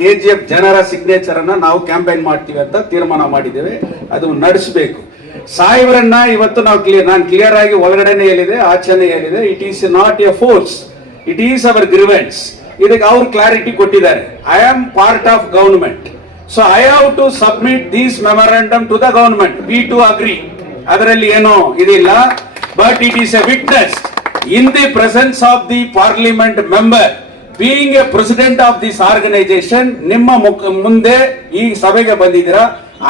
KGF ಜನರ signature ಅನ್ನ ನಾವು ಕ್ಯಾಂಪೇನ್ ಮಾಡ್ತೀವಿ ಅಂತ ತೀರ್ಮಾನ ಮಾಡಿದ್ದೇವೆ. ಅದು ನಡೆಸಬೇಕು. ಸಾಹೇಬರನ್ನ ಇವತ್ತು ನಾನು ಕ್ಲಿಯರ್ ಆಗಿ ಒಳಗಡೆನೆ ಹೇಳಿದೆ, ಆಚೆನೆ ಹೇಳಿದೆ. It is not a force, it is our grievance. ಇದಕ್ಕೆ ಅವ್ರು ಕ್ಲಾರಿಟಿ ಕೊಟ್ಟಿದ್ದಾರೆ. I am part of government, so I have to submit these memorandum to the government. We to agree, ಅದರಲ್ಲಿ ಏನೋ ಇದಿಲ್ಲ. But it is a witness in the presence of the parliament member, being a president of this organization, ನಿಮ್ಮ ಮುಂದೆ ಈ ಸಭೆಗೆ ಬಂದಿದ್ದೀರಾ.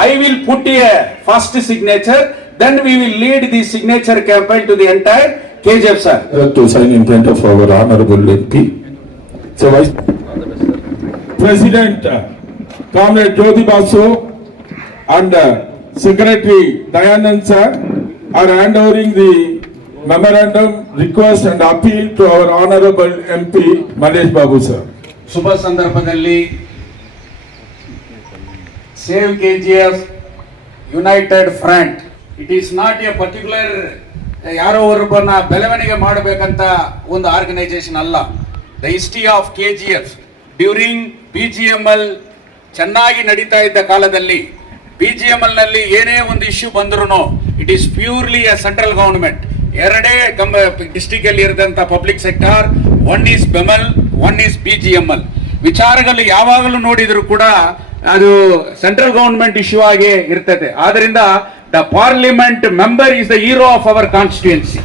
I will put a first signature, then we will lead the signature campaign to the entire KGF, sir. To sign in front of our honorable MP. So Vice President Comrade Jyoti Basu and Secretary Dayanand sir are handovering the memorandum, request and appeal to our honorable MP Manesh Babu sir. ಶುಭ ಸಂದರ್ಭದಲ್ಲಿ save KGF United front, it is not A particular ಯಾರೋ ಒಬ್ಬರನ್ನ ಬೆಳವಣಿಗೆ ಮಾಡಬೇಕಂತ ಒಂದು organisation ಅಲ್ಲ. The history of KGF during BGML ಚೆನ್ನಾಗಿ ನಡೀತಾ ಇದ್ದ ಕಾಲದಲ್ಲಿ BGML ನಲ್ಲಿ ಏನೇ ಒಂದು ಇಶ್ಯೂ ಬಂದ್ರು it is purely a central government. ಎರಡೇ ಡಿಸ್ಟ್ರಿಕ್ಟ್ ಅಲ್ಲಿ ಇರದಂತ public sector, one is BEML, one is BGML. ವಿಚಾರಗಳು ಯಾವಾಗಲೂ ನೋಡಿದ್ರು ಕೂಡ ಅದು ಸೆಂಟ್ರಲ್ ಗವರ್ನಮೆಂಟ್ ಇಶ್ಯೂ ಆಗಿ ಇರ್ತದೆ. ಆದ್ರಿಂದ the parliament member is the hero of our constituency.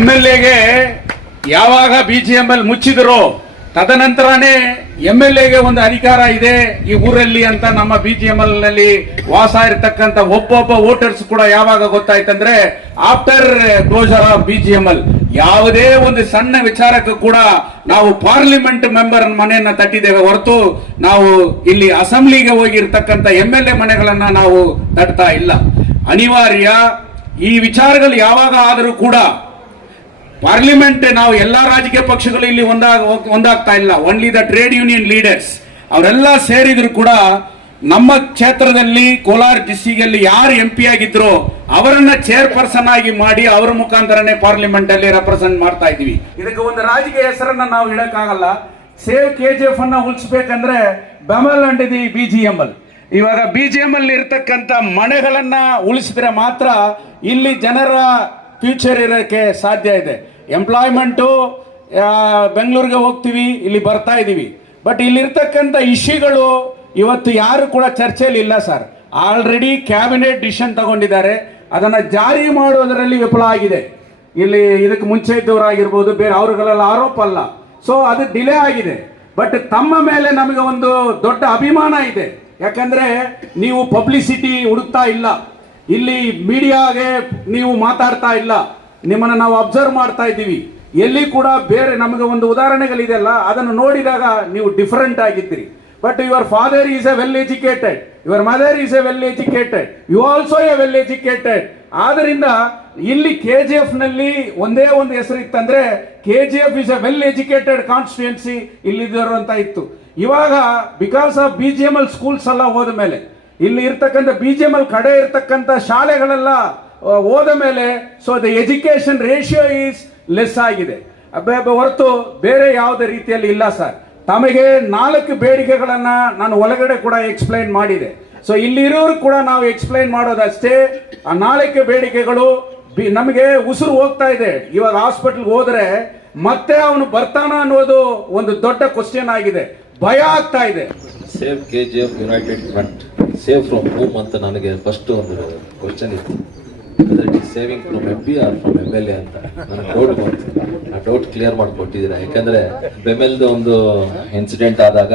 MLA ಯಾವಾಗ BGML ಮುಚ್ಚಿದ್ರು ತದನಂತರನೇ MLA ಒಂದು ಅಧಿಕಾರ ಇದೆ ಈ ಊರಲ್ಲಿ ಅಂತ ನಮ್ಮ BGML ನಲ್ಲಿ ವಾಸ ಇರತಕ್ಕಂತ ಒಬ್ಬೊಬ್ಬ ವೋಟರ್ಸ್ ಕೂಡ ಯಾವಾಗ ಗೊತ್ತಾಯ್ತಂದ್ರೆ ಆಫ್ಟರ್ ಕ್ಲೋಸರ್ ಆಫ್ BGML. ಯಾವುದೇ ಒಂದು ಸಣ್ಣ ವಿಚಾರಕ್ಕೂ ಕೂಡ ನಾವು ಪಾರ್ಲಿಮೆಂಟ್ ಮೆಂಬರ್ ಮನೆಯನ್ನ ತಟ್ಟಿದ್ದೇವೆ ಹೊರತು ನಾವು ಇಲ್ಲಿ ಅಸೆಂಬ್ಲಿಗೆ ಹೋಗಿರ್ತಕ್ಕಂಥ MLA ಮನೆಗಳನ್ನ ನಾವು ತಟ್ತಾ ಇಲ್ಲ. ಅನಿವಾರ್ಯ ಈ ವಿಚಾರಗಳು ಯಾವಾಗ ಆದರೂ ಕೂಡ ಪಾರ್ಲಿಮೆಂಟ್, ನಾವು ಎಲ್ಲಾ ರಾಜಕೀಯ ಪಕ್ಷಗಳು ಇಲ್ಲಿ ಒಂದಾಗ್ತಾ ಇಲ್ಲ. Only the trade union leaders ಅವರೆಲ್ಲ ಸೇರಿದ್ರು ಕೂಡ ನಮ್ಮ ಕ್ಷೇತ್ರದಲ್ಲಿ ಕೋಲಾರ ಡಿಸ್ಟ್ರಿಕ್ಟ್ ಅಲ್ಲಿ ಯಾರು MP ಆಗಿದ್ರು ಅವರನ್ನ ಚೇರ್ಪರ್ಸನ್ ಆಗಿ ಮಾಡಿ ಅವರ ಮುಖಾಂತರನೇ ಪಾರ್ಲಿಮೆಂಟ್ ಅಲ್ಲಿ ರೆಪ್ರೆಸೆಂಟ್ ಮಾಡ್ತಾ ಇದೀವಿ. ಇದಕ್ಕೆ ಒಂದು ರಾಜಕೀಯ ಹೆಸರನ್ನ ನಾವು ಇಡಕ್ಕಾಗಲ್ಲ. ಸೇವ್ KGF ಅನ್ನ ಉಳಿಸಬೇಕಂದ್ರೆ ಬೆಮಲ್ ಅಂಡ್ ದಿ BGML. ಇವಾಗ BGML ಇರ್ತಕ್ಕಂಥ ಮನೆಗಳನ್ನ ಉಳಿಸಿದ್ರೆ ಮಾತ್ರ ಇಲ್ಲಿ ಜನರ ಫ್ಯೂಚರ್ ಇರೋಕ್ಕೆ ಸಾಧ್ಯ ಇದೆ. ಎಂಪ್ಲಾಯ್ಮೆಂಟು ಬೆಂಗಳೂರಿಗೆ ಹೋಗ್ತೀವಿ, ಇಲ್ಲಿ ಬರ್ತಾ ಇದ್ದೀವಿ. ಬಟ್ ಇಲ್ಲಿರ್ತಕ್ಕಂಥ ಇಶ್ಯೂಗಳು ಇವತ್ತು ಯಾರು ಕೂಡ ಚರ್ಚೆಯಲ್ಲಿ ಇಲ್ಲ ಸರ್. ಆಲ್ರೆಡಿ ಕ್ಯಾಬಿನೆಟ್ ಡಿಸಿಷನ್ ತಗೊಂಡಿದ್ದಾರೆ, ಅದನ್ನು ಜಾರಿ ಮಾಡೋದರಲ್ಲಿ ವಿಫಲ ಆಗಿದೆ. ಇಲ್ಲಿ ಇದಕ್ಕೆ ಮುಂಚೆ ಇದ್ದವರಾಗಿರ್ಬೋದು, ಬೇರೆ ಅವರುಗಳೆಲ್ಲ ಆರೋಪ ಅಲ್ಲ. ಸೊ ಅದು ಡಿಲೇ ಆಗಿದೆ. ಬಟ್ ತಮ್ಮ ಮೇಲೆ ನಮಗೆ ಒಂದು ದೊಡ್ಡ ಅಭಿಮಾನ ಇದೆ. ಯಾಕಂದ್ರೆ ನೀವು ಪಬ್ಲಿಸಿಟಿ ಹುಡುಕ್ತಾ ಇಲ್ಲ, ಇಲ್ಲಿ ಮೀಡಿಯಾಗೆ ನೀವು ಮಾತಾಡ್ತಾ ಇಲ್ಲ, ನಿಮ್ಮನ್ನ ನಾವು ಅಬ್ಸರ್ವ್ ಮಾಡ್ತಾ ಇದ್ದೀವಿ. ಎಲ್ಲಿ ಕೂಡ ಬೇರೆ ನಮಗೆ ಒಂದು ಉದಾಹರಣೆಗಳಿದೆಯಲ್ಲ, ಅದನ್ನು ನೋಡಿದಾಗ ನೀವು ಡಿಫರೆಂಟ್ ಆಗಿದ್ದೀರಿ. But your father is a well educated, your mother is a well educated, you also a well educated. ಆದ್ರಿಂದ ಇಲ್ಲಿ KGF ನಲ್ಲಿ ಒಂದೇ ಒಂದು ಹೆಸರು ಇತ್ತಂದ್ರೆ KGF is a well educated constituency ಇಲ್ಲಿದ್ದರು ಅಂತ ಇತ್ತು. ಇವಾಗ ಬಿಕಾಸ್ ಆಫ್ BGML ಸ್ಕೂಲ್ಸ್ ಎಲ್ಲ ಹೋದ ಮೇಲೆ, ಇಲ್ಲಿ ಇರ್ತಕ್ಕಂಥ BGML ಕಡೆ ಇರ್ತಕ್ಕಂಥ ಶಾಲೆಗಳೆಲ್ಲ ಹೋದ ಮೇಲೆ, so the education ratio is less ಆಗಿದೆ ಹೊರತು ಬೇರೆ ಯಾವುದೇ ರೀತಿಯಲ್ಲಿ ಇಲ್ಲ ಸರ್. ತಮಗೆ 4 ಬೇಡಿಕೆಗಳನ್ನ ನಾನು ಒಳಗಡೆ ಕೂಡ ಎಕ್ಸ್ಪ್ಲೈನ್ ಮಾಡಿದೆ. ಸೊ ಇಲ್ಲಿರೋರು ಕೂಡ ನಾವು ಎಕ್ಸ್ಪ್ಲೈನ್ ಮಾಡೋದಷ್ಟೇ. ಆ 4 ಬೇಡಿಕೆಗಳು ನಮಗೆ ಉಸಿರು ಹೋಗ್ತಾ ಇದೆ. ಇವಾಗ ಹಾಸ್ಪಿಟಲ್ಗೆ ಹೋದ್ರೆ ಮತ್ತೆ ಅವನು ಬರ್ತಾನ ಅನ್ನೋದು ಒಂದು ದೊಡ್ಡ ಕ್ವಶನ್ ಆಗಿದೆ, ಭಯ ಆಗ್ತಾ ಇದೆ. Save KGF United front, save from home ಅಂತ ನನಗೆ ಫಸ್ಟ್ ಒಂದು ಕ್ವಶನ್ ಇತ್ತು. ಅಂದರೆ it is saving from MP are from MLA ಅಂತ ನನಗೆ ಡೌಟ್ ಬಂತು. ಆ ಡೌಟ್ ಕ್ಲಿಯರ್ ಮಾಡಿಕೊಟ್ಟಿದ್ದೀರಾ. ಯಾಕಂದರೆ ಬೆಮೆಲ್ದು ಒಂದು ಇನ್ಸಿಡೆಂಟ್ ಆದಾಗ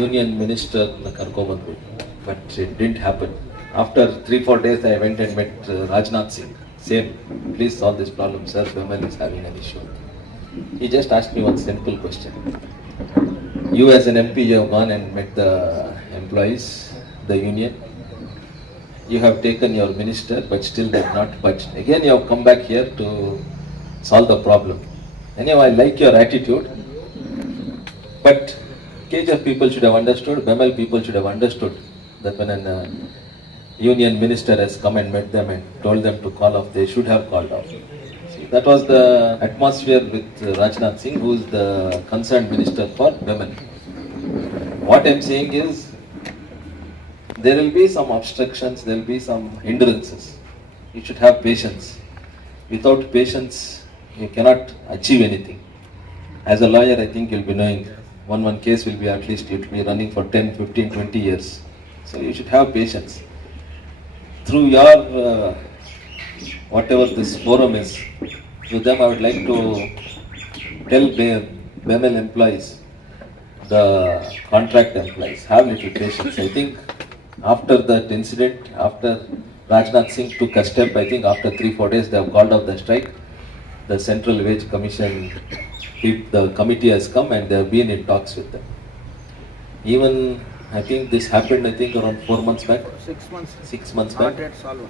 ಯೂನಿಯನ್ ಮಿನಿಸ್ಟರ್ನ ಕರ್ಕೊಂಡ್ಬಂದ್ಬಿಟ್ಟು, but it didn't happen. After 3-4 days I went and met Rajnath Singh. Same, please solve this problem, sir. Bemel is having an issue. He just asked me one simple question. You as an MP, you have gone and met the employees, the union. You have taken your minister, but still they have not budged. Again, you have come back here to solve the problem. Anyhow, I like your attitude. But KGF people should have understood, Bemel people should have understood that when an union minister has come and met them and told them to call off, they should have called off. See, that was the atmosphere with Rajnath Singh, who is the concerned minister for Bemel. what I'm saying is, there will be some obstructions, there will be some hindrances. You should have patience. Without patience, you cannot achieve anything. As a lawyer, I think you'll be knowing one case will be at least, you'll be running for 10, 15, 20 years. So you should have patience. Through your, whatever this forum is, through them I would like to tell BEML employees, the contract employees, have little patience. I think after that incident, after Rajnath Singh took a step, I think after 3-4 days they have called off the strike. The Central Wage Commission, the committee has come and they have been in talks with them. Even, I think this happened, I think around 4 months back. 6 months. 6 months back. Not yet solved.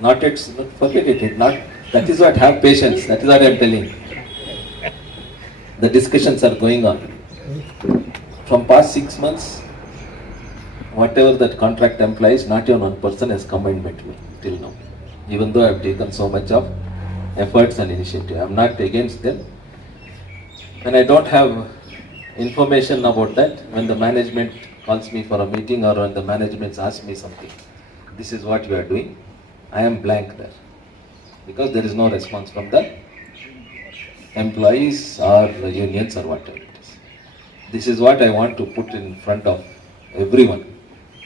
Not yet, forget it, not, that is what, have patience, that is what I am telling. The discussions are going on. From past 6 months, whatever that contract implies, not even one person has come and met me till now. Even though I have taken so much of efforts and initiative, I am not against them. And I don't have information about that when the management calls me for a meeting or when the management asks me something. This is what you are doing. I am blank there. Because there is no response from the employees or the unions or whatever it is. This is what I want to put in front of everyone.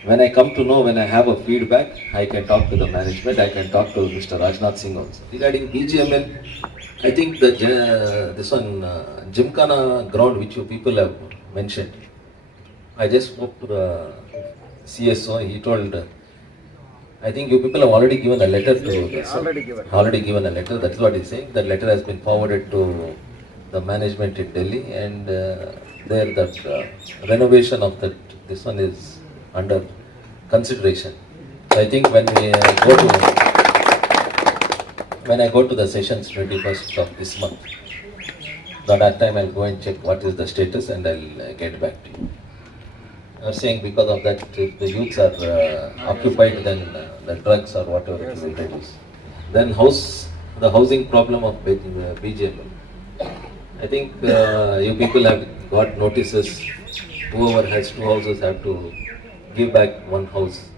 When I come to know, when I have a feedback, I can talk to the management, I can talk to Mr. Rajnath Singh also. Regarding BGML, I think this one, Gymkhana ground which you people have mentioned, I just spoke to the CSO, he told, I think you people have already given a letter to this. Already given a letter, that's what he's saying. That letter has been forwarded to the management in Delhi, and there that renovation of that, this one is under consideration. So I think when I go to the sessions 21st of this month, at that time I'll go and check what is the status and I'll get back to you. I'm saying because of that, if the youths are occupied, then the drugs or whatever it will reduce. Then the housing problem of BGML. I think you people have got notices, whoever has 2 houses have to give back 1 house.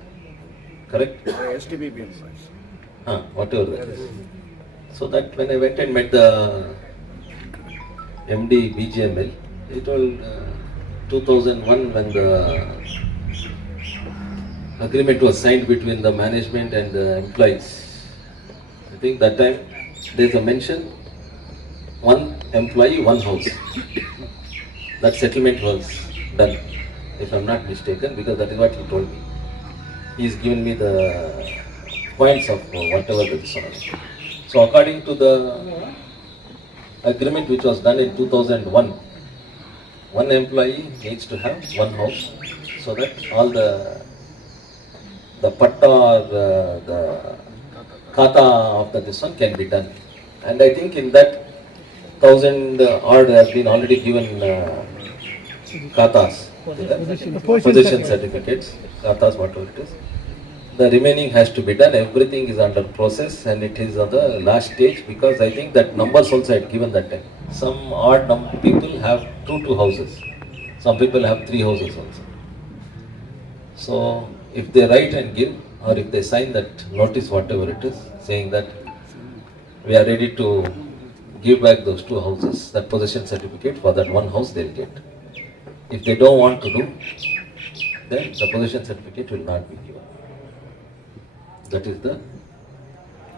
Correct? STBP employees. Whatever that is. So that when I went and met the MD BGML, he told 2001 when the agreement was signed between the management and the employees. I think that time there is a mention, 1 employee, 1 house. That settlement was done, if I am not mistaken, because that is what he told me. He has given me the points of whatever the dishonest. So according to the agreement which was done in 2001, 1 employee needs to have 1 house, so that all the patta or the kata of the this one can be done. And I think in that 1,000 odd has been already given katas, possession certificates, katas, whatever it is. The remaining has to be done. Everything is under process and it is on the last stage, because I think that numbers also I had given that time. Some odd number people have 2 houses. Some people have 3 houses also. So if they write and give, or if they sign that notice, whatever it is, saying that we are ready to give back those 2 houses, that possession certificate for that 1 house they'll get. If they don't want to do, then the possession certificate will not be given. That is the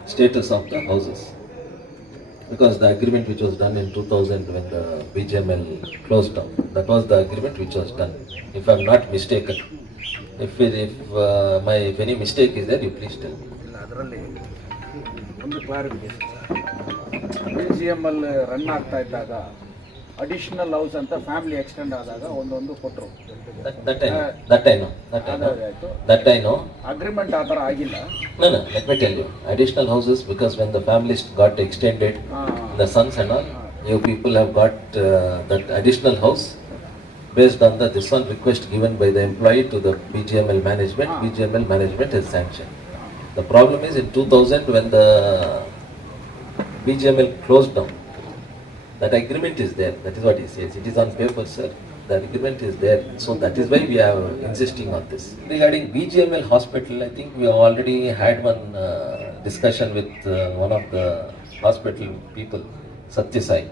status of the houses. Because the agreement which was done in 2000 when the BGML closed down, that was the agreement which was done, if I am not mistaken. If any mistake is there, you please tell me. ಅದರಲ್ಲಿ ಒಂದು clarification BGML run ಆಗ್ತಾ ಇದ್ದಾಗ additional house ಅಂತ family extend ಆದಾಗ ಒಂದೊಂದು ಕೊಟ್ಟರು. That I know. Agreement ಆ ಥರ ಆಗಿಲ್ಲ. No, let me tell you. Additional houses, because when the families got extended, the sons and all, you people have got that additional house based on this one request given by the employee to the BGML management. BGML management has sanctioned. The problem is in 2000 when the BGML closed down, that agreement is there. That is what he says. It is on paper, sir. The agreement is there, so that is why we are insisting on this. Regarding BGML hospital, I think we have already had one discussion with one of the hospital people, Satyasai,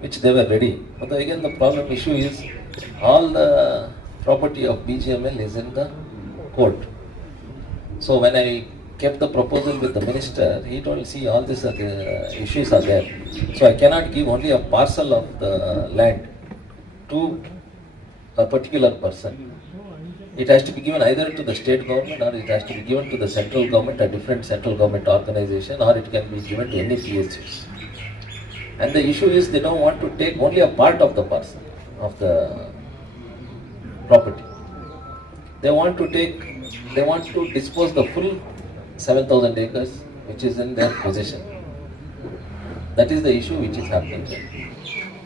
which they were ready. But again, the problem issue is all the property of BGML is in the court. So when I kept the proposal with the minister, he told, see, all these issues are there. So I cannot give only a parcel of the land to a particular person. It has to be given either to the state government or it has to be given to the central government, a different central government organization, or it can be given to any PSUs. And the issue is they don't want to take only a part of the parcel of the property. They want to dispose the full 7,000 acres which is in their possession. That is the issue which is happening there.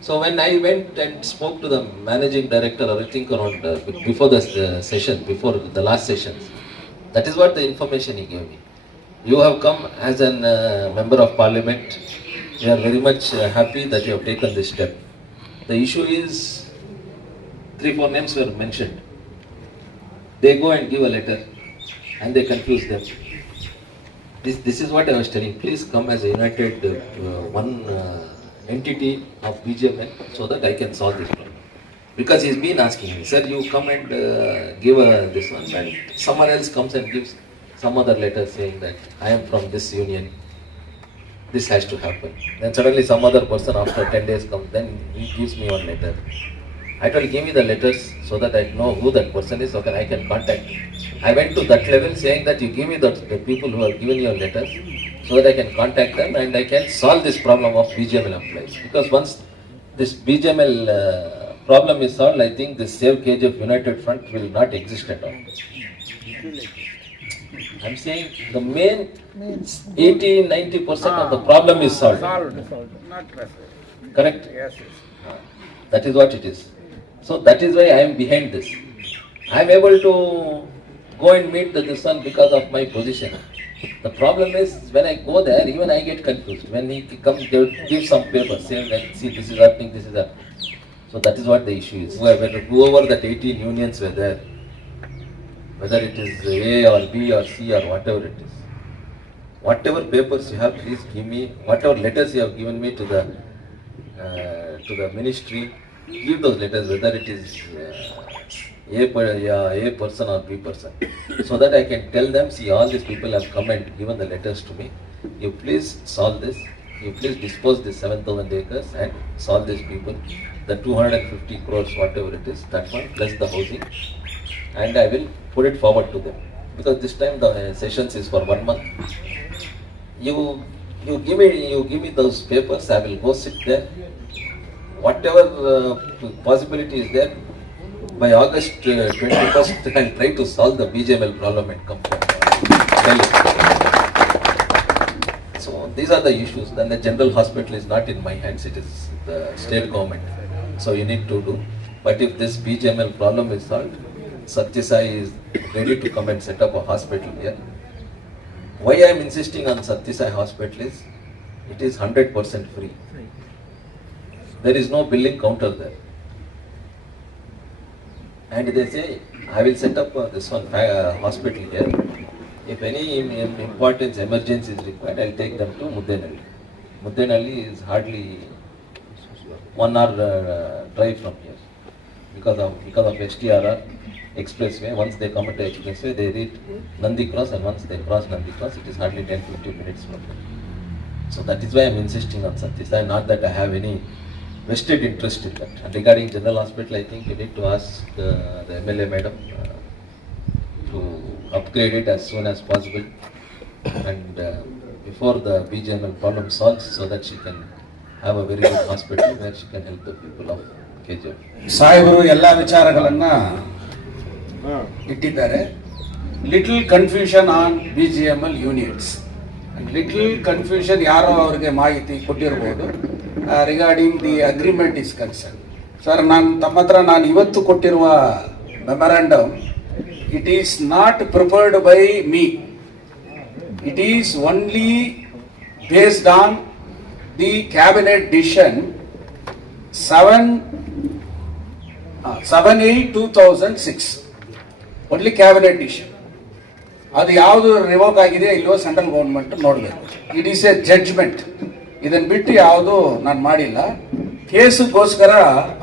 So when I went and spoke to the managing director, I think around before the session, before the last sessions, that is what the information he gave me. You have come as a member of parliament. We are very much happy that you have taken this step. The issue is 3-4 names were mentioned. They go and give a letter and they confuse them. This is what I was telling. Please come as a united one entity of BGML so that I can solve this problem. Because he's been asking me, sir, you come and give this one, and someone else comes and gives some other letter saying that I am from this union. This has to happen. Then suddenly some other person after 10 days comes, then he gives me one letter. I told, give me the letters so that I know who that person is, so that I can contact him. I went to that level saying that you give me the people who have given your letters so that I can contact them and I can solve this problem of BGML employees. Because once this BGML problem is solved, I think this Save KGF United Front will not exist at all. I'm saying the main 80-90% of the problem is solved. Not referred. Correct? Yes, yes. That is what it is. So that is why I am behind this. I am able to go and meet this one because of my position. The problem is when I go there, even I get confused. When he comes, they will give some paper saying that, see, this is happening, this is happening. So that is what the issue is. Whoever that 18 unions were there, whether it is A or B or C or whatever it is, whatever papers you have, please give me. Whatever letters you have given me to the ministry, give those letters, whether it is A person or B person, so that I can tell them, see, all these people have come and given the letters to me. You please solve this. You please dispose this 7,000 acres and solve these people. The 250 crores, whatever it is, that one plus the housing, and I will put it forward to them. Because this time the sessions is for 1 month. You give me those papers. I will go sit there. Whatever possibility is there, by August 21st, I'll try to solve the BGML problem and come from Delhi. So these are the issues. Then the general hospital is not in my hands, it is the state government. So you need to do. But if this BGML problem is solved, Satyasai is ready to come and set up a hospital here. Why I am insisting on Satyasai hospital is, it is 100% free. There is no billing counter there. And they say, I will set up this one hospital here. If any important emergency is required, I will take them to Muddenhalli. Muddenhalli is hardly 1 hour drive from here. Because of STRR expressway, once they come into expressway, they reach Nandi Cross, and once they cross Nandi Cross, it is hardly 10-15 minutes from there. So that is why I am insisting on Satyasai, not that I have any vested interest in that. And regarding general hospital, I think you need to ask the MLA madam to upgrade it as soon as possible and before the BGML problem solves, so that she can have a very good hospital where she can help the people of KGF. ಸಾಹೇಬರು ಎಲ್ಲ ವಿಚಾರಗಳನ್ನ ಇಟ್ಟಿದ್ದಾರೆ. Little confusion on BGML units. Little confusion ಯಾರೋ ಅವರಿಗೆ ಮಾಹಿತಿ ಕೊಟ್ಟಿರಬಹುದು regarding the agreement is concern. Sir, ತಮ್ಮ ಹತ್ರ ನಾನು ಇವತ್ತು ಕೊಟ್ಟಿರುವ memorandum, it is not prepared by me. It is only based on the cabinet decision 7 7/8/2006 only cabinet issue. ಅದು ಯಾವುದು ರಿವೋಕ್ ಆಗಿದೆ ಇಲ್ವೋ ಸೆಂಟ್ರಲ್ ಗೌರ್ಮೆಂಟ್ ನೋಡಬೇಕು. It is a judgement. ಇದನ್ನು ಬಿಟ್ಟು ಯಾವುದು ನಾನು ಮಾಡಿಲ್ಲ. ಕೇಸುಗೋಸ್ಕರ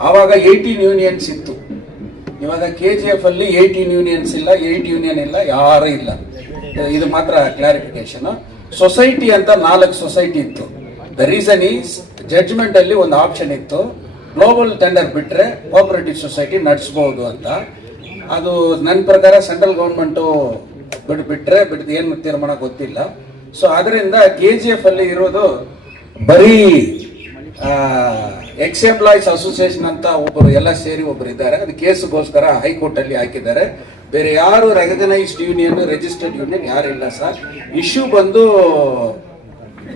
ಆವಾಗ 18 ಯೂನಿಯನ್ಸ್ ಇತ್ತು. ಇವಾಗ KGF ಅಲ್ಲಿ 18 ಯೂನಿಯನ್ಸ್ ಇಲ್ಲ, 8 ಯೂನಿಯನ್ ಇಲ್ಲ, ಯಾರೂ ಇಲ್ಲ. ಇದು ಮಾತ್ರ ಕ್ಲಾರಿಫಿಕೇಶನ್. ಸೊಸೈಟಿ ಅಂತ 4 ಸೊಸೈಟಿ ಇತ್ತು. ದ ರೀಸನ್ ಈಸ್ ಜಡ್ಜ್ಮೆಂಟ್ ಅಲ್ಲಿ ಒಂದು ಆಪ್ಷನ್ ಇತ್ತು, ಗ್ಲೋಬಲ್ ಟೆಂಡರ್ ಬಿಟ್ರೆ ಕೋಆಪರೇಟಿವ್ ಸೊಸೈಟಿ ನಡೆಸಬಹುದು ಅಂತ. ಅದು ನನ್ನ ಪ್ರಕಾರ ಸೆಂಟ್ರಲ್ ಗೌರ್ಮೆಂಟು ಬಿಟ್ರೆ ಏನು ತೀರ್ಮಾನ ಗೊತ್ತಿಲ್ಲ. ಸೊ ಅದರಿಂದ KGF ಅಲ್ಲಿ ಇರೋದು ಬರೀ ಎಕ್ಸ್ ಎಂಪ್ಲಾಯೀಸ್ ಅಸೋಸಿಯೇಷನ್ ಅಂತ ಒಬ್ಬರು ಎಲ್ಲ ಸೇರಿ ಒಬ್ಬರು ಇದ್ದಾರೆ. ಅದು ಕೇಸ್ಗೋಸ್ಕರ ಹೈಕೋರ್ಟ್ ಅಲ್ಲಿ ಹಾಕಿದ್ದಾರೆ. ಬೇರೆ ಯಾರು ರೆಕಗ್ನೈಸ್ಡ್ ಯೂನಿಯನ್, ರಿಜಿಸ್ಟರ್ಡ್ ಯೂನಿಯನ್ ಯಾರಿಲ್ಲ ಸರ್. ಇಶ್ಯೂ ಬಂದು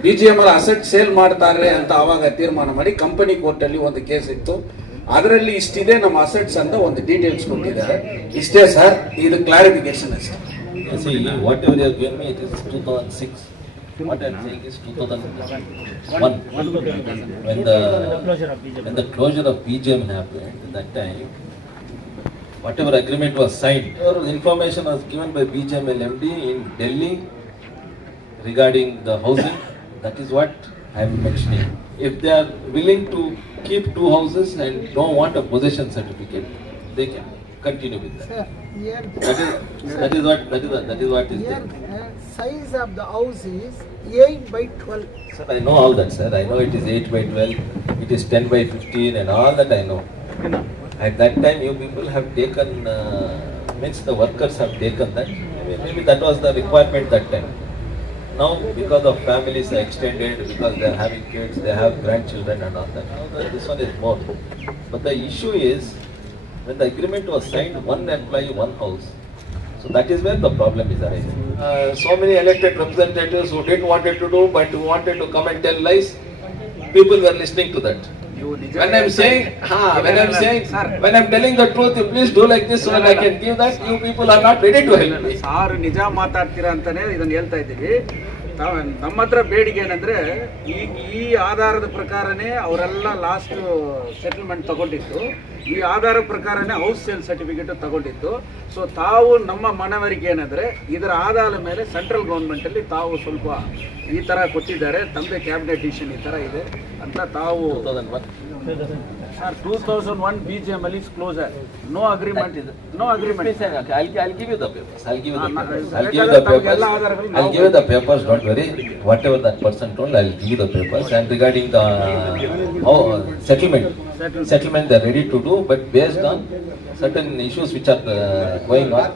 BGML ಅಸೆಟ್ ಸೇಲ್ ಮಾಡ್ತಾರೆ ಅಂತ ಆವಾಗ ತೀರ್ಮಾನ ಮಾಡಿ ಕಂಪನಿ ಕೋರ್ಟ್ ಅಲ್ಲಿ ಒಂದು ಕೇಸ್ ಇತ್ತು. ಅದರಲ್ಲಿ ಇಷ್ಟಿದೆ ನಮ್ಮ ಅಸೆಟ್ಸ್ ಅಂತ ಒಂದು ಡೀಟೇಲ್ಸ್ ಕೊಟ್ಟಿದ್ದಾರೆ. ಇಷ್ಟೇ ಸರ್, ಇದು clarification sir. See, whatever you have given me, it is 2006. What I am saying is 2001. When the closure of BGM happened, at that time, whatever agreement was signed, information was given by BGML MD in Delhi regarding the housing. That is what I am mentioning. If they are willing to keep 2 houses and don't want a possession certificate, they can continue with that. Sir, here, That is what is here there. size of the house is 8/12. Sir, I know all that, sir. I know it is 8/12, it is 10/15 and all that I know. At that time, you people have taken, means the workers have taken that. Maybe that was the requirement that time. Now, because of families are extended, because they are having kids, they have grandchildren and all that. Now, this one is more. But the issue is, when the agreement was signed, one employee, one house. So that is where the problem is arising. So many elected representatives who didn't wanted to do, but who wanted to come and tell lies, people were listening to that. When I'm saying, when I'm telling the truth, you please do like this so that I can give that, you people are not ready to help me. ಸಾರು ನಿಜ ಮಾತಾಡ್ತೀರಾ ಅಂತಾನೆ ಇದನ್ನ ಹೇಳ್ತಾ ಇದ್ದೀವಿ. ನಮ್ಮ ಹತ್ರ ಬೇಡಿಕೆ ಏನಂದ್ರೆ ಈ ಆಧಾರದ ಪ್ರಕಾರನೇ ಅವರೆಲ್ಲ ಲಾಸ್ಟ್ ಸೆಟಲ್ಮೆಂಟ್ ತಗೊಂಡಿತ್ತು. ಈ ಆಧಾರ ಪ್ರಕಾರನೇ ಹೌಸ್ ಸೇಲ್ ಸರ್ಟಿಫಿಕೇಟ್ ತಗೊಂಡಿತ್ತು. ಸೊ ತಾವು ನಮ್ಮ ಮನವರಿಕೆ ಏನಂದ್ರೆ ಇದರ ಆಧಾರದ ಮೇಲೆ ಸೆಂಟ್ರಲ್ ಗೌರ್ಮೆಂಟ್ ಅಲ್ಲಿ ತಾವು ಸ್ವಲ್ಪ ಈ ತರ ಕೊಟ್ಟಿದ್ದಾರೆ, ತಮ್ಮದೇ ಕ್ಯಾಬಿನೆಟ್ ಡಿಸಿಷನ್ ಈ ತರ ಇದೆ ಅಂತ ತಾವು 2001. Sir 2001 BGML is closer. No agreement. No agreement. I'll give you the papers. I'll give you the papers. Don't worry. Whatever that person told, I'll give you the papers. And regarding the settlement, they're ready to do, but based on certain issues which are going on.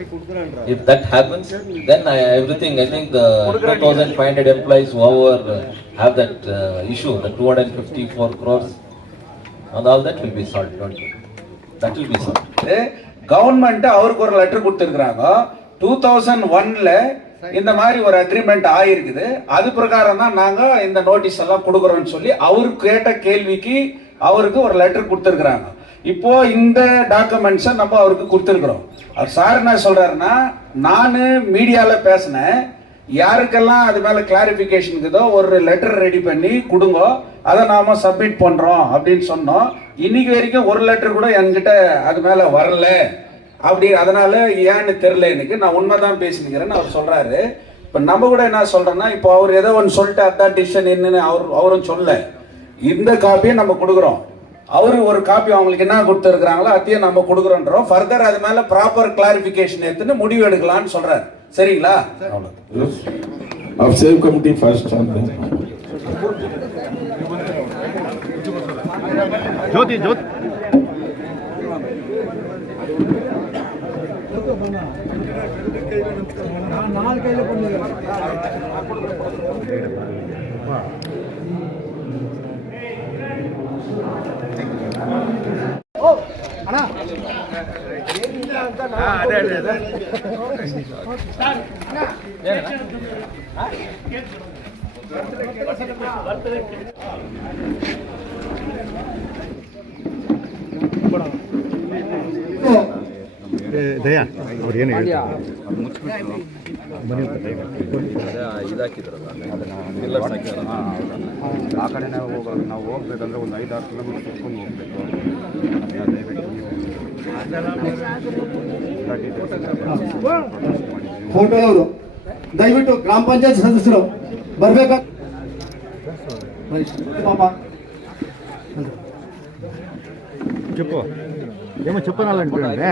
If that happens, then everything. I think the 2,500 employees who have that issue, the 254 crores. And all that will be solved, don't you? That will be solved. Government அவருக்கு ஒரு letter கொடுத்துருக்குறாங்க. 2001ல இந்த மாதிரி ஒரு agreement ஆயிருக்குது. அது பிரகாரம் தான் நாங்க இந்த நோட்டீஸ் எல்லாம் கொடுக்குறோம்னு சொல்லி அவரு கேட்ட கேள்விக்கு அவருக்கு ஒரு லெட்டர் கொடுத்துருக்குறாங்க. இப்போ இந்த டாக்குமெண்ட்ஸை நம்ம அவருக்கு கொடுத்துருக்குறோம். அவர் சார் என்ன சொல்றாருன்னா, நான் மீடியால பேசினேன், யாருக்கெல்லாம் அது மேல கிளாரிபிகேஷன் இருக்குதோ ஒரு லெட்டர் ரெடி பண்ணி கொடுங்க, அதை நாம சப்மிட் பண்றோம் அப்படின்னு சொன்னோம். இன்னைக்கு வரைக்கும் ஒரு லெட்டர் கூட என்கிட்ட அது மேல வரல. அப்படி அதனால ஏன்னு தெரியல, எனக்கு நான் உண்மைதான் பேசினுக்கிறேன்னு அவர் சொல்றாரு. இப்ப நம்ம கூட என்ன சொல்றோம்னா, இப்போ அவர் ஏதோ ஒன்று சொல்லிட்டு அதான் டிசிஷன் என்னன்னு அவரும் சொல்ல, இந்த காப்பியை நம்ம கொடுக்குறோம். அவரு ஒரு காப்பி அவங்களுக்கு என்ன கொடுத்துருக்காங்களோ அதையும் நம்ம கொடுக்குறோன்றோம். ஃபர்தர் அது மேல ப்ராப்பர் கிளாரிபிகேஷன் எடுத்துன்னு முடிவு எடுக்கலாம்னு சொல்றாரு. சரிங்களா? Of same committee first. Jyoti. ನಾಲ್ಕು ಕೈಲಿ ಬಂದಿದೆ. ಓ ಅಣ್ಣ ಏನಿಲ್ಲ ಅಂತ ಅದೇ ದಯಾ ಅವ್ರು ಏನು ಹೇಳ್ತಾರೆ ಆ ಕಡೆನೇ ಹೋಗೋದು. ನಾವು ಹೋಗ್ಬೇಕಂದ್ರೆ ಒಂದು 5-6 ಕಿಲೋಮೀಟರ್ ಸುತ್ಕೊಂಡು ಹೋಗ್ಬೇಕು. ದಯವಿಟ್ಟು ನೀವು ಫೋಟೋ ಅವರು ದಯವಿಟ್ಟು ಗ್ರಾಮ ಪಂಚಾಯತ್ ಸದಸ್ಯರು ಬರ್ಬೇಕಾ ಪಾಪ చెప్పు ఏమో చెప్పనాలంటే